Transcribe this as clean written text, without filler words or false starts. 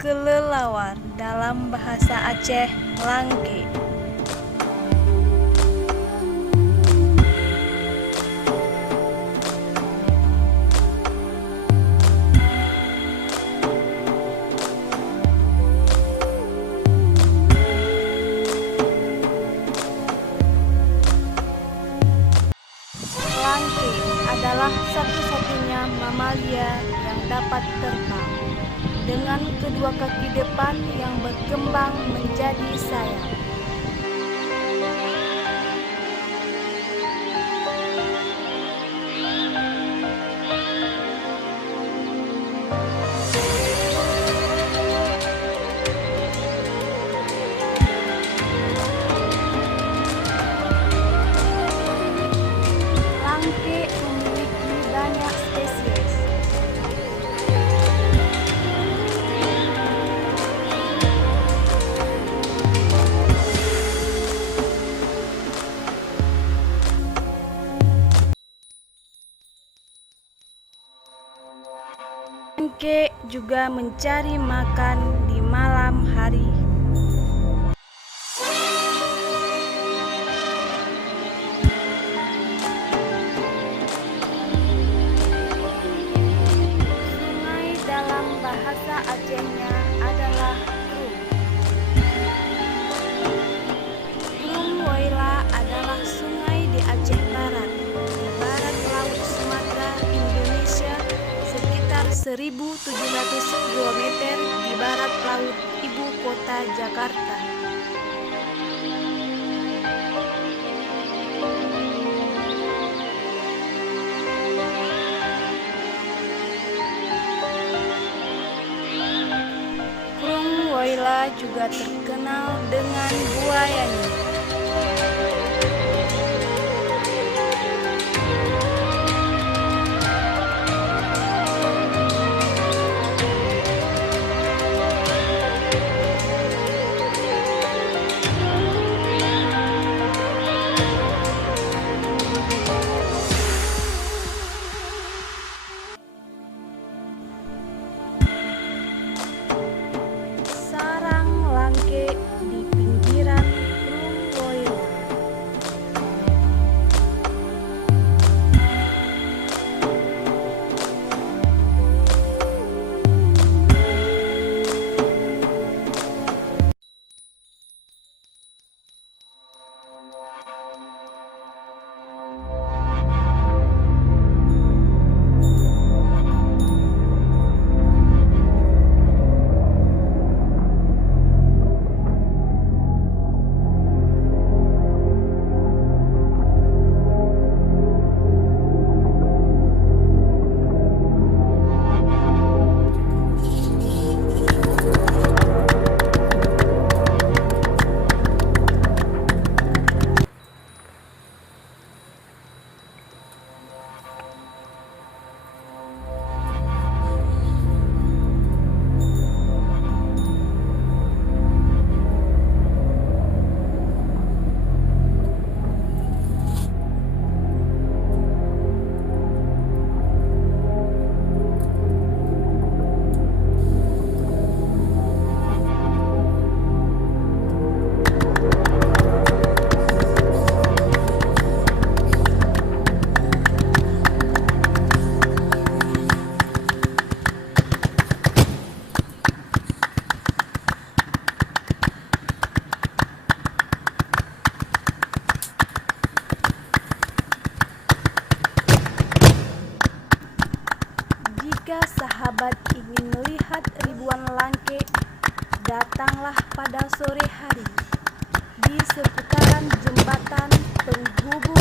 Kelelawar dalam bahasa Aceh Langke. Langke adalah satu-satunya mamalia yang dapat terbang, dengan kedua kaki depan yang berkembang menjadi sayap. Langke memiliki banyak spesies. Langke juga mencari makan di malam hari. Sungai dalam bahasa Acehnya adalah Krung. Krung Woila adalah sungai di Aceh Barat, di barat laut Sumatera, Indonesia, sekitar 1.700 km di barat laut ibu kota Jakarta. Krung Woila juga terkenal dengan buayanya. Sarang langke di pinggiran Krung Woila. Jika sahabat ingin melihat ribuan langke, datanglah pada sore hari di seputaran jembatan penghubung